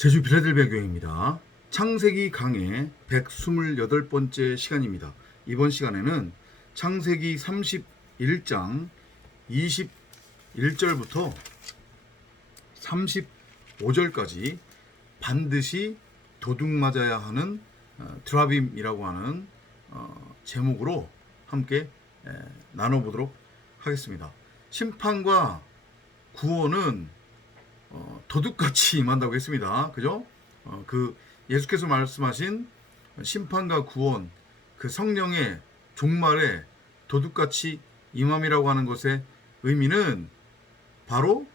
제주 빌라델비아 교회입니다. 창세기 강의 128번째 시간입니다. 이번 시간에는 창세기 31장 21절부터 35절까지 반드시 도둑 맞아야 하는 드라빔이라고 하는 제목으로 함께 나눠보도록 하겠습니다. 심판과 구원은 도둑같이 임한다고 했습니다. 그죠? 그 예수께서 말씀하신 심판과 구원, 그 성령의 종말에 도둑같이 임함이라고 하는 것의 의미는 바로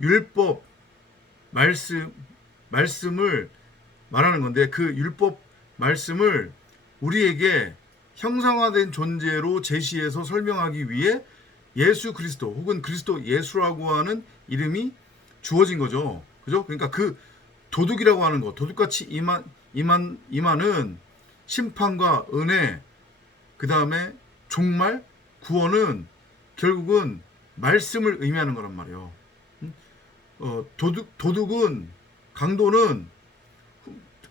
율법 말씀을 말하는 건데, 그 율법 말씀을 우리에게 형상화된 존재로 제시해서 설명하기 위해 예수 그리스도 혹은 그리스도 예수라고 하는 이름이 주어진 거죠. 그죠? 그러니까 그 도둑이라고 하는 것, 도둑같이 임하는 심판과 은혜, 그 다음에 종말, 구원은 결국은 말씀을 의미하는 거란 말이에요. 도둑은, 강도는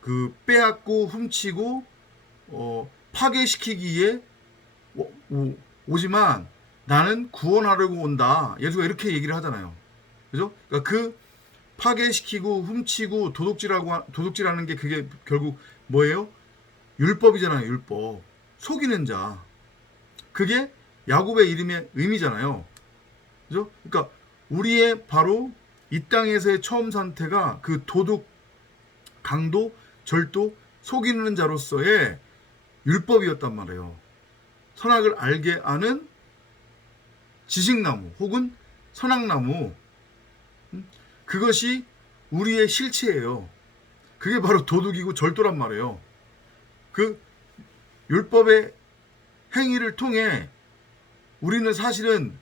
그 빼앗고 훔치고 파괴시키기에 오지만 나는 구원하려고 온다. 예수가 이렇게 얘기를 하잖아요. 그죠? 그러니까 그 파괴시키고 훔치고 도둑질하는 게 그게 결국 뭐예요? 율법이잖아요. 율법. 속이는 자. 그게 야곱의 이름의 의미잖아요. 그죠? 그러니까 우리의 바로 이 땅에서의 처음 상태가 그 도둑, 강도, 절도, 속이는 자로서의 율법이었단 말이에요. 선악을 알게 하는 지식나무 혹은 선악나무, 그것이 우리의 실체예요. 그게 바로 도둑이고 절도란 말이에요. 그 율법의 행위를 통해 우리는 사실은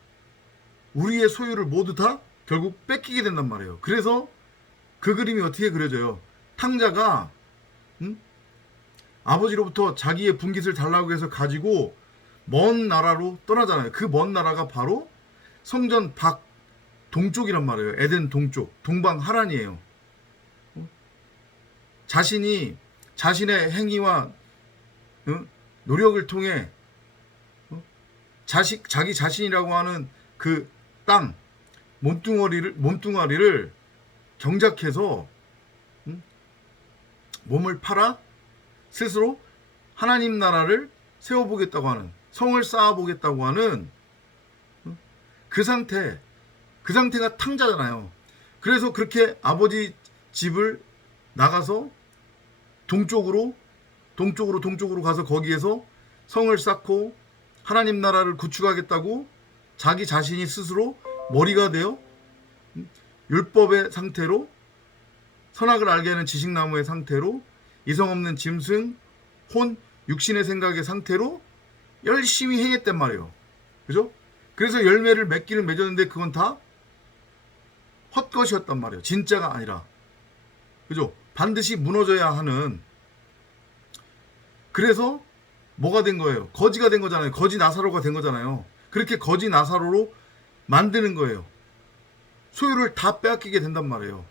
우리의 소유를 모두 다 결국 뺏기게 된단 말이에요. 그래서 그 그림이 어떻게 그려져요? 탕자가 아버지로부터 자기의 분깃을 달라고 해서 가지고 먼 나라로 떠나잖아요. 그 먼 나라가 바로 성전 밖 동쪽이란 말이에요. 에덴 동쪽, 동방 하란이에요. 자신이 자신의 행위와 노력을 통해 자기 자신이라고 하는 그 땅, 몸뚱아리를 경작해서 몸을 팔아 스스로 하나님 나라를 세워보겠다고 하는, 성을 쌓아보겠다고 하는 그 상태가 탕자잖아요. 그래서 그렇게 아버지 집을 나가서 동쪽으로 가서 거기에서 성을 쌓고 하나님 나라를 구축하겠다고 자기 자신이 스스로 머리가 되어 율법의 상태로, 선악을 알게 하는 지식나무의 상태로, 이성 없는 짐승, 혼, 육신의 생각의 상태로 열심히 행했단 말이에요. 그죠? 그래서 열매를 맺기는 맺었는데 그건 다 헛것이었단 말이에요. 진짜가 아니라. 그죠? 반드시 무너져야 하는. 그래서 뭐가 된 거예요? 거지가 된 거잖아요. 거지 나사로가 된 거잖아요. 그렇게 거지 나사로로 만드는 거예요. 소유를 다 빼앗기게 된단 말이에요.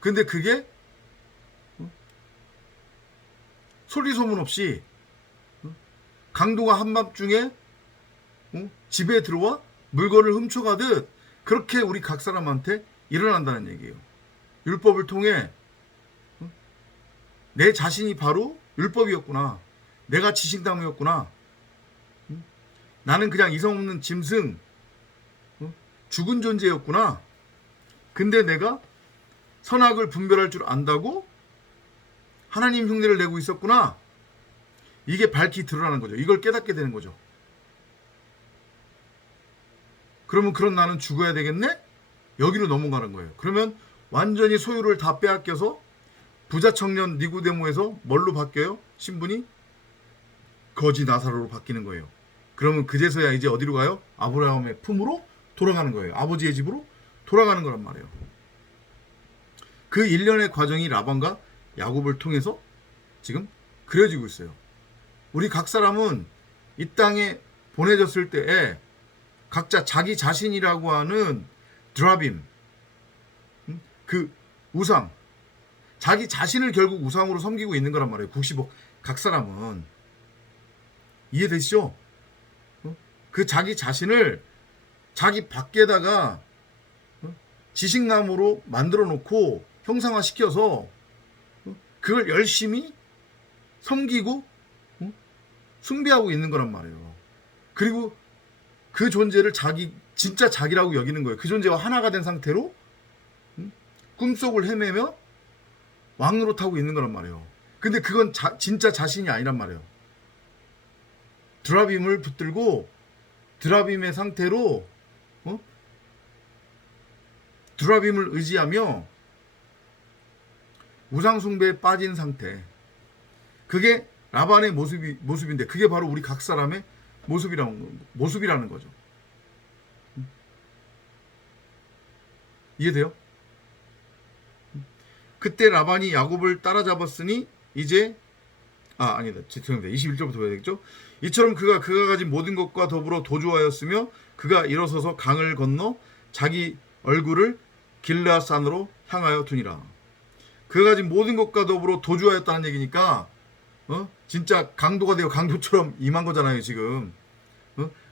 근데 그게 소리 소문 없이 강도가 한밤중에 집에 들어와 물건을 훔쳐가듯 그렇게 우리 각 사람한테 일어난다는 얘기예요. 율법을 통해 내 자신이 바로 율법이었구나. 내가 지식나무였구나. 나는 그냥 이성 없는 짐승, 죽은 존재였구나. 근데 내가 선악을 분별할 줄 안다고 하나님 흉내를 내고 있었구나. 이게 밝히 드러나는 거죠. 이걸 깨닫게 되는 거죠. 그러면 그런 나는 죽어야 되겠네? 여기로 넘어가는 거예요. 그러면 완전히 소유를 다 빼앗겨서 부자 청년 니고데모에서 뭘로 바뀌어요? 신분이 거지 나사로로 바뀌는 거예요. 그러면 그제서야 이제 어디로 가요? 아브라함의 품으로 돌아가는 거예요. 아버지의 집으로 돌아가는 거란 말이에요. 그 일련의 과정이 라반과 야곱을 통해서 지금 그려지고 있어요. 우리 각 사람은 이 땅에 보내졌을 때에 각자 자기 자신이라고 하는 드라빔, 그 우상. 자기 자신을 결국 우상으로 섬기고 있는 거란 말이에요. 국시복 각 사람은. 이해되시죠? 그 자기 자신을 자기 밖에다가 지식나무로 만들어 놓고 형상화 시켜서 그걸 열심히 섬기고 숭배하고 있는 거란 말이에요. 그리고 그 존재를 진짜 자기라고 여기는 거예요. 그 존재와 하나가 된 상태로 꿈속을 헤매며 왕으로 타고 있는 거란 말이에요. 근데 그건 진짜 자신이 아니란 말이에요. 드라빔을 붙들고 드라빔의 상태로 드라빔을 의지하며 우상숭배에 빠진 상태. 그게 라반의 모습인데 그게 바로 우리 각 사람의 모습이라는 거죠. 이해돼요? 그때 라반이 야곱을 따라잡았으니 이제 아니다. 죄송합니다. 21절부터 봐야 되겠죠? 이처럼 그가 가진 모든 것과 더불어 도주하였으며 그가 일어서서 강을 건너 자기 얼굴을 길르앗산으로 향하여 두니라. 그가 가진 모든 것과 더불어 도주하였다는 얘기니까 진짜 강도가 되어 강도처럼 임한 거잖아요. 지금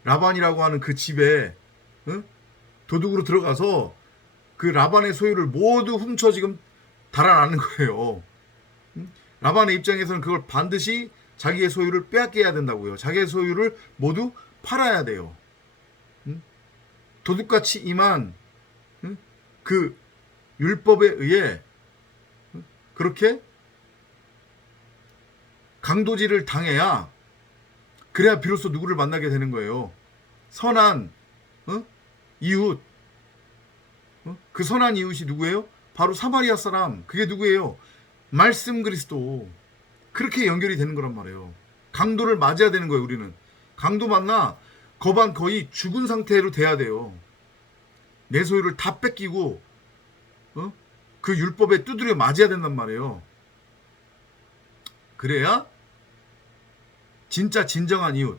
라반이라고 하는 그 집에 도둑으로 들어가서 그 라반의 소유를 모두 훔쳐 지금 달아나는 거예요. 라반의 입장에서는 그걸 반드시 자기의 소유를 빼앗겨야 된다고요. 자기의 소유를 모두 팔아야 돼요. 도둑같이 임한 그 율법에 의해 그렇게 강도질을 당해야 그래야 비로소 누구를 만나게 되는 거예요. 선한 이웃. 그 선한 이웃이 누구예요? 바로 사마리아 사람. 그게 누구예요? 말씀 그리스도. 그렇게 연결이 되는 거란 말이에요. 강도를 맞아야 되는 거예요. 우리는 강도 만나 거의 죽은 상태로 돼야 돼요. 내 소유를 다 뺏기고 그 율법에 두드려 맞아야 된단 말이에요. 그래야 진짜 진정한 이웃,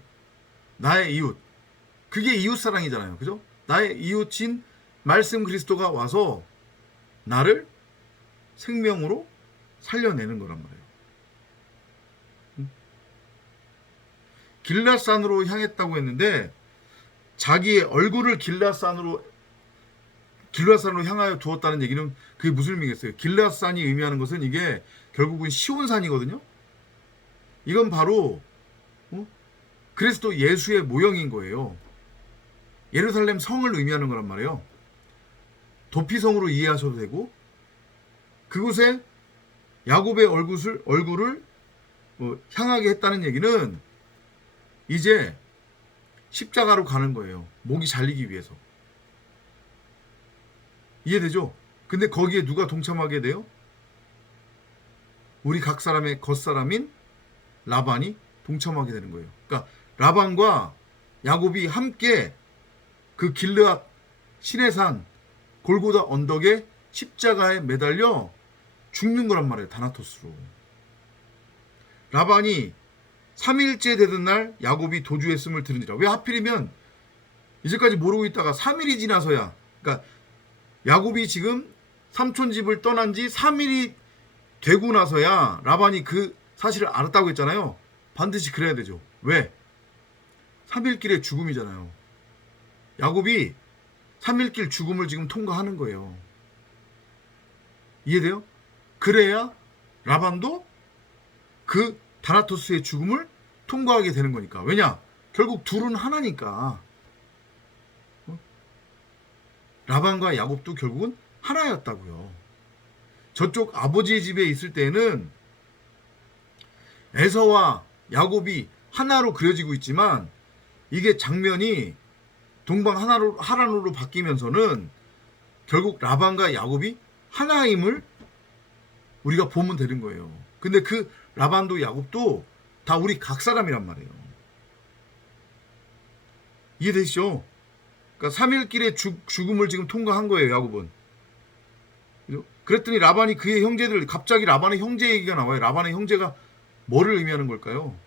나의 이웃, 그게 이웃사랑이잖아요. 그죠? 나의 이웃인 말씀 그리스도가 와서 나를 생명으로 살려내는 거란 말이에요. 길앗산으로 향했다고 했는데 자기의 얼굴을 길앗산으로 향하여 두었다는 얘기는 그게 무슨 의미겠어요? 길앗산이 의미하는 것은 이게 결국은 시온산이거든요. 이건 바로 그리스도 예수의 모형인 거예요. 예루살렘 성을 의미하는 거란 말이에요. 도피성으로 이해하셔도 되고 그곳에 야곱의 얼굴을 향하게 했다는 얘기는 이제 십자가로 가는 거예요. 목이 잘리기 위해서. 이해되죠? 근데 거기에 누가 동참하게 돼요? 우리 각 사람의 겉사람인 라반이 동참하게 되는 거예요. 그러니까 라반과 야곱이 함께 그 길르앗 시내산 골고다 언덕에 십자가에 매달려 죽는 거란 말이에요. 다나토스로. 라반이 3일째 되던 날 야곱이 도주했음을 들으니라. 왜 하필이면 이제까지 모르고 있다가 3일이 지나서야, 그러니까 야곱이 지금 삼촌 집을 떠난 지 3일이 되고 나서야 라반이 그 사실을 알았다고 했잖아요. 반드시 그래야 되죠. 왜? 3일길의 죽음이잖아요. 야곱이 3일길 죽음을 지금 통과하는 거예요. 이해돼요? 그래야 라반도 그 다나토스의 죽음을 통과하게 되는 거니까. 왜냐? 결국 둘은 하나니까. 라반과 야곱도 결국은 하나였다고요. 저쪽 아버지의 집에 있을 때는 에서와 야곱이 하나로 그려지고 있지만 이게 장면이 동방 하란으로 바뀌면서는 결국 라반과 야곱이 하나임을 우리가 보면 되는 거예요. 근데 그 라반도 야곱도 다 우리 각 사람이란 말이에요. 이해되시죠? 그러니까 3일길의 죽음을 지금 통과한 거예요. 야곱은. 그랬더니 라반이 그의 형제들, 갑자기 라반의 형제 얘기가 나와요. 라반의 형제가 뭐를 의미하는 걸까요?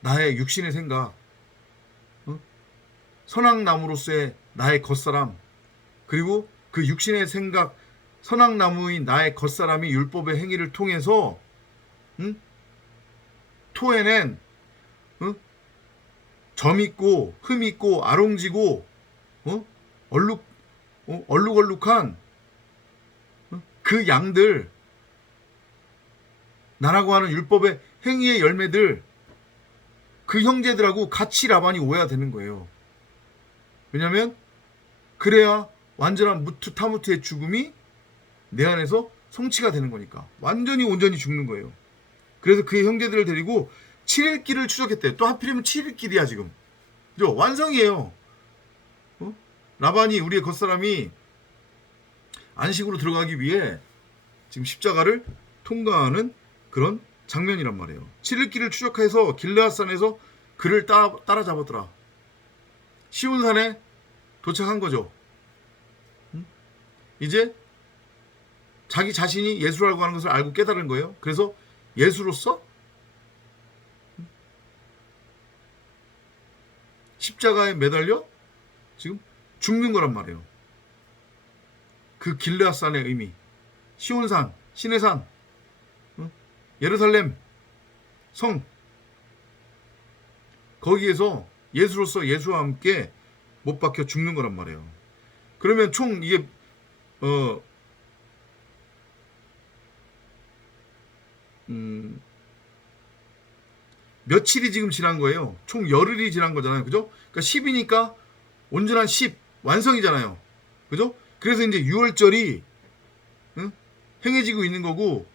나의 육신의 생각, 선악나무로서의 나의 겉사람, 그리고 그 육신의 생각, 선악나무인 나의 겉사람이 율법의 행위를 통해서 응? 토해낸 점 있고 흠 있고 아롱지고 얼룩얼룩한 그 양들, 나라고 하는 율법의 행위의 열매들, 그 형제들하고 같이 라반이 오해가 되는 거예요. 왜냐하면 그래야 완전한 무투타무트의 죽음이 내 안에서 성취가 되는 거니까. 완전히 온전히 죽는 거예요. 그래서 그의 형제들을 데리고 7일 길을 추적했대요. 또 하필이면 7일 길이야 지금. 그죠? 완성이에요. 라반이, 우리의 겉사람이 안식으로 들어가기 위해 지금 십자가를 통과하는 그런 장면이란 말이에요. 7일 길을 추적해서 길르앗산에서 그를 따라잡았더라. 시온산에 도착한 거죠. 이제 자기 자신이 예수라고 하는 것을 알고 깨달은 거예요. 그래서 예수로서 십자가에 매달려 지금 죽는 거란 말이에요. 그 길르앗산의 의미, 시온산, 신의 산, 예루살렘 성, 거기에서 예수로서 예수와 함께 못 박혀 죽는 거란 말이에요. 그러면 총 이게 며칠이 지금 지난 거예요. 총 열흘이 지난 거잖아요. 그죠? 그러니까 10이니까 온전한 10 완성이잖아요. 그죠? 그래서 이제 6월절이 행해지고 있는 거고,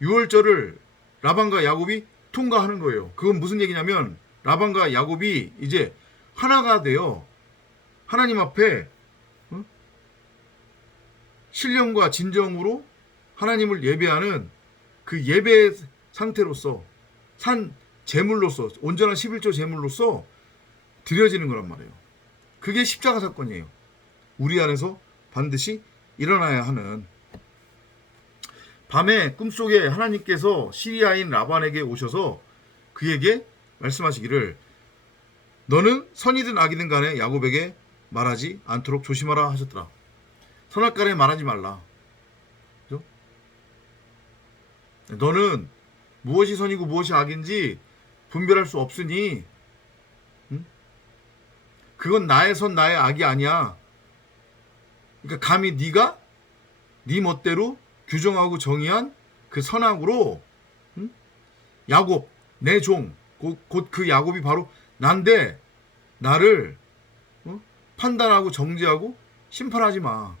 6월절을 라반과 야곱이 통과하는 거예요. 그건 무슨 얘기냐면 라반과 야곱이 이제 하나가 되어 하나님 앞에 신령과 진정으로 하나님을 예배하는 그 예배 상태로서, 산 제물로서, 온전한 11조 제물로서 드려지는 거란 말이에요. 그게 십자가 사건이에요. 우리 안에서 반드시 일어나야 하는. 밤에 꿈속에 하나님께서 시리아인 라반에게 오셔서 그에게 말씀하시기를, 너는 선이든 악이든 간에 야곱에게 말하지 않도록 조심하라 하셨더라. 선악간에 말하지 말라. 그죠? 너는 무엇이 선이고 무엇이 악인지 분별할 수 없으니 그건 나의 선 나의 악이 아니야. 그러니까 감히 네가 네 멋대로 규정하고 정의한 그 선악으로 야곱, 내 종, 곧 그 야곱이 바로 난데, 나를 판단하고 정죄하고 심판하지 마.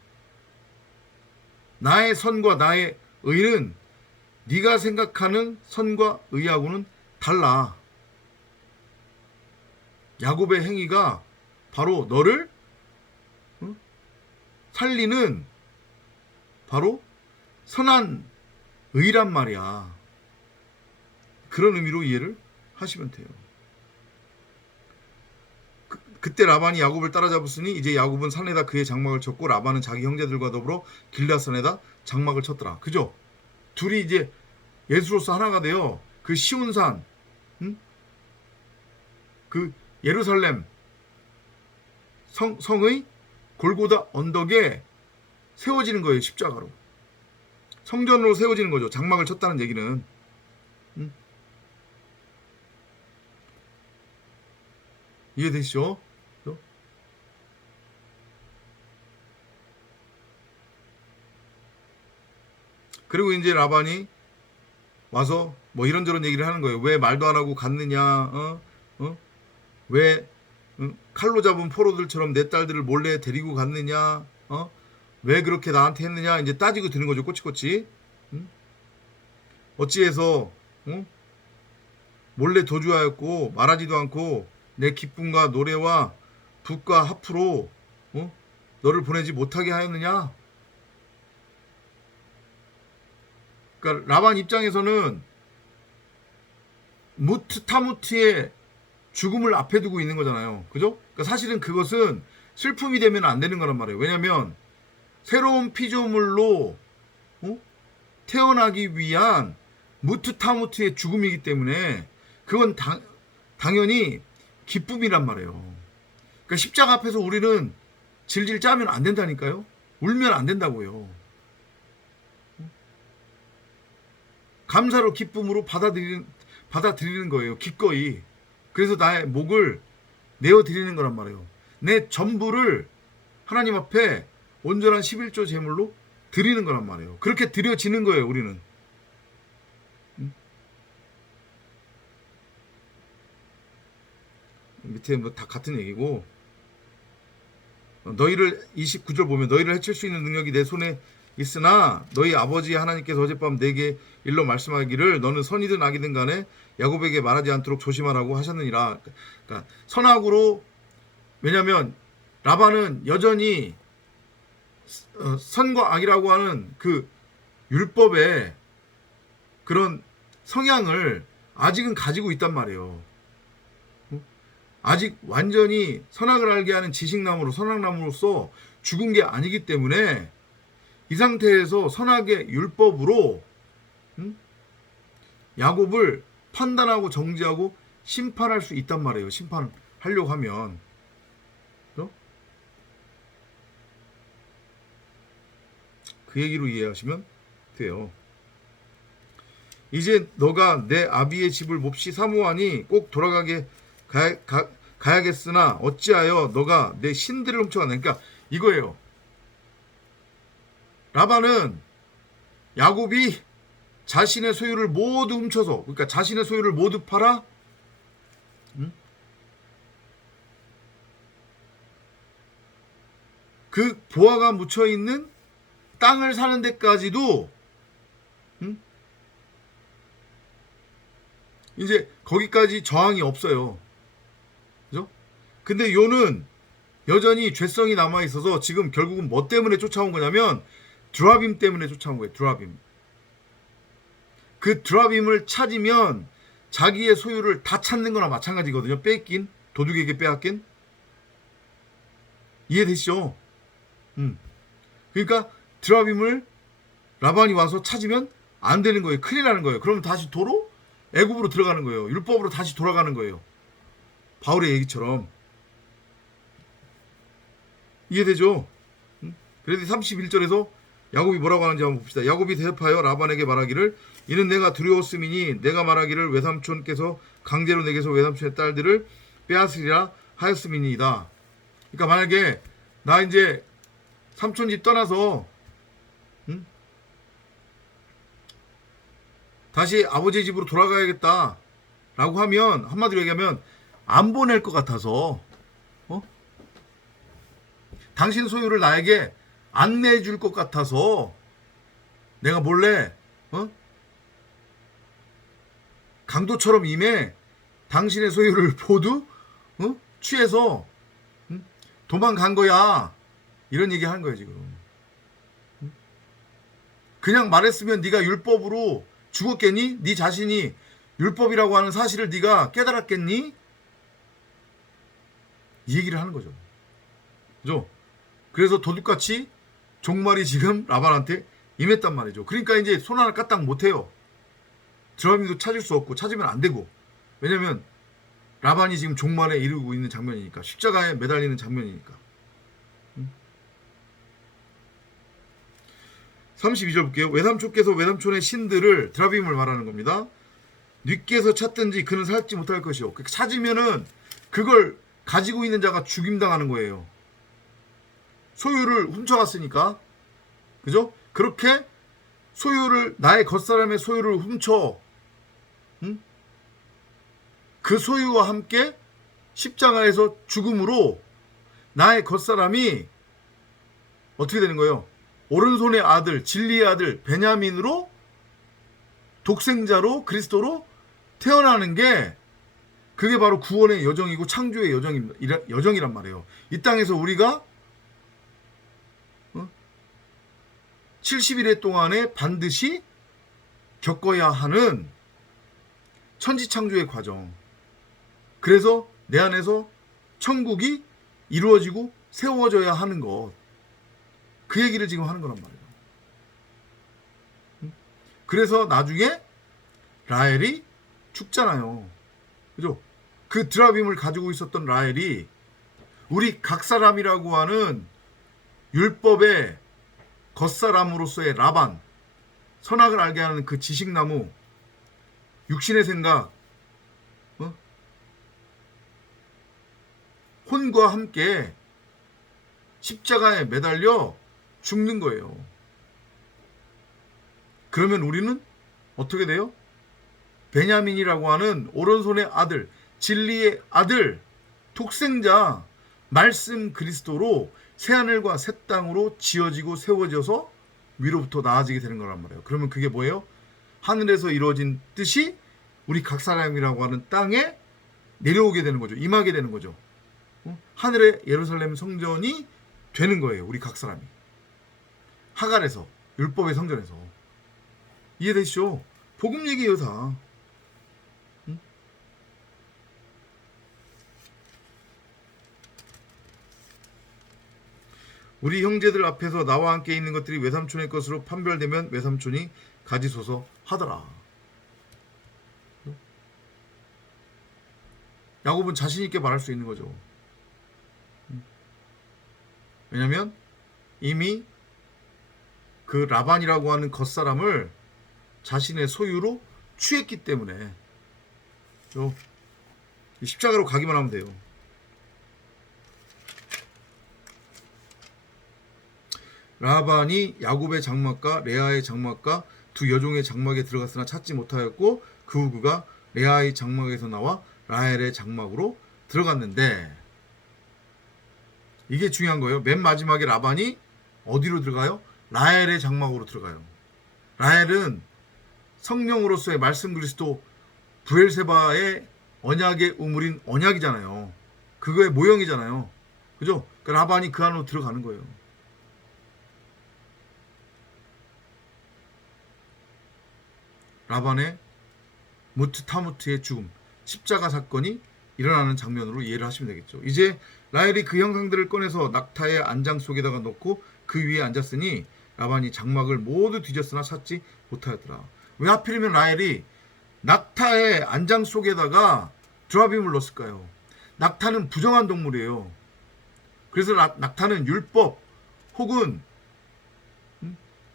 나의 선과 나의 의는 네가 생각하는 선과 의하고는 달라. 야곱의 행위가 바로 너를 살리는 바로 선한 의란 말이야. 그런 의미로 이해를 하시면 돼요. 그때 라반이 야곱을 따라잡았으니 이제 야곱은 산에다 그의 장막을 쳤고 라반은 자기 형제들과 더불어 길르앗산에다 장막을 쳤더라. 그죠? 둘이 이제 예수로서 하나가 되어 그 시온산, 그 예루살렘 성의 골고다 언덕에 세워지는 거예요. 십자가로. 성전으로 세워지는 거죠. 장막을 쳤다는 얘기는. 이해되시죠? 그리고 이제 라반이 와서 뭐 이런저런 얘기를 하는 거예요. 왜 말도 안 하고 갔느냐? 왜 칼로 잡은 포로들처럼 내 딸들을 몰래 데리고 갔느냐? 왜 그렇게 나한테 했느냐? 이제 따지고 드는 거죠. 꼬치꼬치. 어찌해서 몰래 도주하였고 말하지도 않고 내 기쁨과 노래와 붓과 하프로 너를 보내지 못하게 하였느냐? 그러니까 라반 입장에서는 무트타무트의 죽음을 앞에 두고 있는 거잖아요. 그죠? 그러니까 사실은 그것은 슬픔이 되면 안 되는 거란 말이에요. 왜냐하면 새로운 피조물로 태어나기 위한 무트타무트의 죽음이기 때문에 그건 당연히 기쁨이란 말이에요. 그러니까 십자가 앞에서 우리는 질질 짜면 안 된다니까요. 울면 안 된다고요. 감사로 기쁨으로 받아들이는 거예요. 기꺼이. 그래서 나의 목을 내어드리는 거란 말이에요. 내 전부를 하나님 앞에 온전한 11조 제물로 드리는 거란 말이에요. 그렇게 드려지는 거예요, 우리는. 밑에 뭐 다 같은 얘기고, 너희를 29절 보면 너희를 해칠 수 있는 능력이 내 손에 있으나 너희 아버지 하나님께서 어젯밤 내게 일러 말씀하기를 너는 선이든 악이든 간에 야곱에게 말하지 않도록 조심하라고 하셨느니라. 그러니까 선악으로, 왜냐하면 라반은 여전히 선과 악이라고 하는 그 율법의 그런 성향을 아직은 가지고 있단 말이에요. 아직 완전히 선악을 알게 하는 지식나무로, 선악나무로서 죽은 게 아니기 때문에 이 상태에서 선악의 율법으로 야곱을 판단하고 정죄하고 심판할 수 있단 말이에요. 심판하려고 하면. 그 얘기로 이해하시면 돼요. 이제 너가 내 아비의 집을 몹시 사모하니 꼭 돌아가게 가야겠으나 어찌하여 너가 내 신들을 훔쳐가냐. 그러니까 이거예요. 라반은 야곱이 자신의 소유를 모두 훔쳐서, 그러니까 자신의 소유를 모두 팔아 그 보화가 묻혀있는 땅을 사는 데까지도 이제 거기까지 저항이 없어요. 그죠? 근데 요는 여전히 죄성이 남아있어서 지금 결국은 뭐 때문에 쫓아온 거냐면 드라빔 때문에 쫓아온 거예요. 드라빔. 그 드라빔을 찾으면 자기의 소유를 다 찾는 거나 마찬가지거든요. 뺏긴, 도둑에게 빼앗긴. 이해되시죠? 그러니까 드라빔을 라반이 와서 찾으면 안 되는 거예요. 큰일 나는 거예요. 그러면 다시 도로 애굽으로 들어가는 거예요. 율법으로 다시 돌아가는 거예요. 바울의 얘기처럼. 이해되죠? 그래서 31절에서 야곱이 뭐라고 하는지 한번 봅시다. 야곱이 대답하여 라반에게 말하기를 이는 내가 두려웠음이니 내가 말하기를 외삼촌께서 강제로 내게서 외삼촌의 딸들을 빼앗으리라 하였음이니이다. 그러니까 만약에 나 이제 삼촌 집 떠나서 다시 아버지 집으로 돌아가야겠다 라고 하면, 한마디로 얘기하면 안 보낼 것 같아서 당신 소유를 나에게 안 내줄 것 같아서 내가 몰래 강도처럼 임해 당신의 소유를 모두 취해서 도망간 거야. 이런 얘기 하는 거예요 지금. 그냥 말했으면 네가 율법으로 죽었겠니? 네 자신이 율법이라고 하는 사실을 네가 깨달았겠니? 이 얘기를 하는 거죠. 그죠? 그래서 도둑같이 종말이 지금 라반한테 임했단 말이죠. 그러니까 이제 손 하나 까딱 못해요. 드라빔도 찾을 수 없고 찾으면 안 되고. 왜냐면 라반이 지금 종말에 이르고 있는 장면이니까. 십자가에 매달리는 장면이니까. 32절 볼게요. 외삼촌께서 외삼촌의 신들을, 드라빔을 말하는 겁니다. 뉘께서 찾든지 그는 살지 못할 것이요. 찾으면은 그걸 가지고 있는 자가 죽임당하는 거예요. 소유를 훔쳐갔으니까. 그죠? 그렇게 소유를, 나의 겉사람의 소유를 훔쳐 그 소유와 함께 십자가에서 죽음으로 나의 겉사람이 어떻게 되는 거예요? 오른손의 아들, 진리의 아들 베냐민으로, 독생자로, 그리스도로 태어나는 게, 그게 바로 구원의 여정이고 창조의 여정이란 말이에요. 이 땅에서 우리가 70일의 동안에 반드시 겪어야 하는 천지창조의 과정. 그래서 내 안에서 천국이 이루어지고 세워져야 하는 것. 그 얘기를 지금 하는 거란 말이에요. 그래서 나중에 라헬이 죽잖아요. 그죠? 그 드라빔을 가지고 있었던 라헬이 우리 각 사람이라고 하는 율법의 겉사람으로서의 라반, 선악을 알게 하는 그 지식나무, 육신의 생각, 혼과 함께 십자가에 매달려 죽는 거예요. 그러면 우리는 어떻게 돼요? 베냐민이라고 하는 오른손의 아들, 진리의 아들, 독생자, 말씀 그리스도로 새하늘과 새 땅으로 지어지고 세워져서 위로부터 나아지게 되는 거란 말이에요. 그러면 그게 뭐예요? 하늘에서 이루어진 뜻이 우리 각 사람이라고 하는 땅에 내려오게 되는 거죠. 임하게 되는 거죠. 하늘의 예루살렘 성전이 되는 거예요. 우리 각 사람이. 하갈에서, 율법의 성전에서. 이해되시죠? 복음 얘기예요, 다. 우리 형제들 앞에서 나와 함께 있는 것들이 외삼촌의 것으로 판별되면 외삼촌이 가지소서 하더라. 야곱은 자신 있게 말할 수 있는 거죠. 왜냐하면 이미 그 라반이라고 하는 겉사람을 자신의 소유로 취했기 때문에 십자가로 가기만 하면 돼요. 라반이 야곱의 장막과 레아의 장막과 두 여종의 장막에 들어갔으나 찾지 못하였고 그 후 그가 레아의 장막에서 나와 라헬의 장막으로 들어갔는데, 이게 중요한 거예요. 맨 마지막에 라반이 어디로 들어가요? 라헬의 장막으로 들어가요. 라헬은 성령으로서의 말씀 그리스도 브엘세바의 언약의 우물인 언약이잖아요. 그거의 모형이잖아요. 그죠? 그러니까 라반이 그 안으로 들어가는 거예요. 라반의 무트 타무트의 죽음, 십자가 사건이 일어나는 장면으로 이해를 하시면 되겠죠. 이제 라헬이 그 형상들을 꺼내서 낙타의 안장 속에다가 놓고 그 위에 앉았으니 라반이 장막을 모두 뒤졌으나 찾지 못하였더라. 왜 하필이면 라헬이 낙타의 안장 속에다가 드라빔을 넣었을까요? 낙타는 부정한 동물이에요. 그래서 낙타는 율법 혹은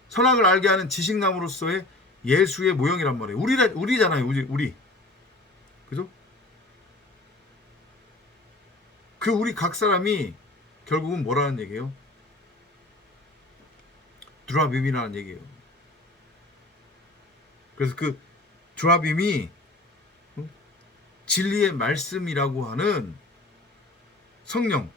선악을 알게 하는 지식나무로서의 예수의 모형이란 말이에요. 우리잖아요. 우리. 그죠? 그 우리 각 사람이 결국은 뭐라는 얘기예요? 드라빔이라는 얘기예요. 그래서 그 드라빔이 진리의 말씀이라고 하는 성령,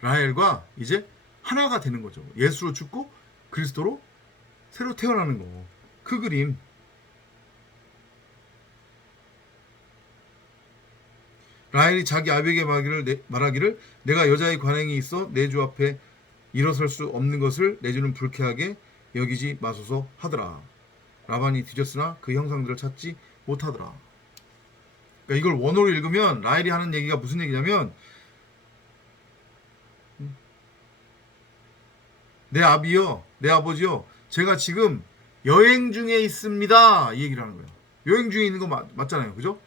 라헬과 이제 하나가 되는 거죠. 예수로 죽고 그리스도로 새로 태어나는 거. 그 그림. 라헬이 자기 아비에게 말하기를 내가 여자의 관행이 있어 내 주 앞에 일어설 수 없는 것을 내 주는 불쾌하게 여기지 마소서 하더라. 라반이 뒤졌으나 그 형상들을 찾지 못하더라. 그러니까 이걸 원어로 읽으면 라헬이 하는 얘기가 무슨 얘기냐면, 내 아비요, 내 아버지요, 제가 지금 여행 중에 있습니다. 이 얘기를 하는 거예요. 여행 중에 있는 거 맞잖아요. 그죠?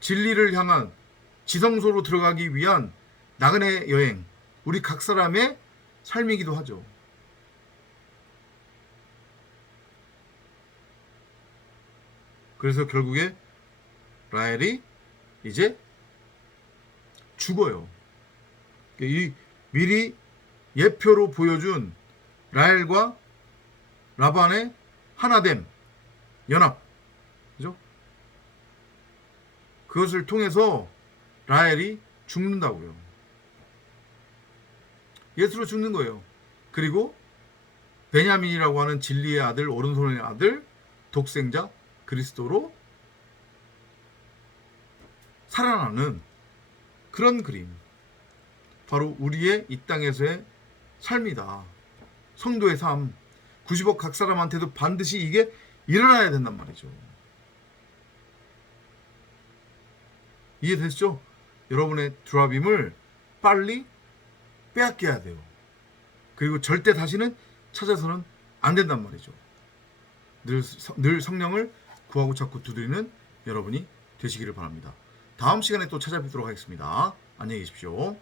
진리를 향한 지성소로 들어가기 위한 나그네 여행, 우리 각 사람의 삶이기도 하죠. 그래서 결국에 라헬이 이제 죽어요. 이 미리 예표로 보여준 라헬과 라반의 하나됨, 연합, 그죠? 그것을 통해서 라헬이 죽는다고요. 예수로 죽는 거예요. 그리고 베냐민이라고 하는 진리의 아들, 오른손의 아들, 독생자 그리스도로 살아나는 그런 그림. 바로 우리의 이 땅에서의 삶이다. 성도의 삶. 90억 각 사람한테도 반드시 이게 일어나야 된단 말이죠. 이해되시죠? 여러분의 드라빔을 빨리 빼앗겨야 돼요. 그리고 절대 다시는 찾아서는 안 된단 말이죠. 늘 성령을 구하고 찾고 두드리는 여러분이 되시기를 바랍니다. 다음 시간에 또 찾아뵙도록 하겠습니다. 안녕히 계십시오.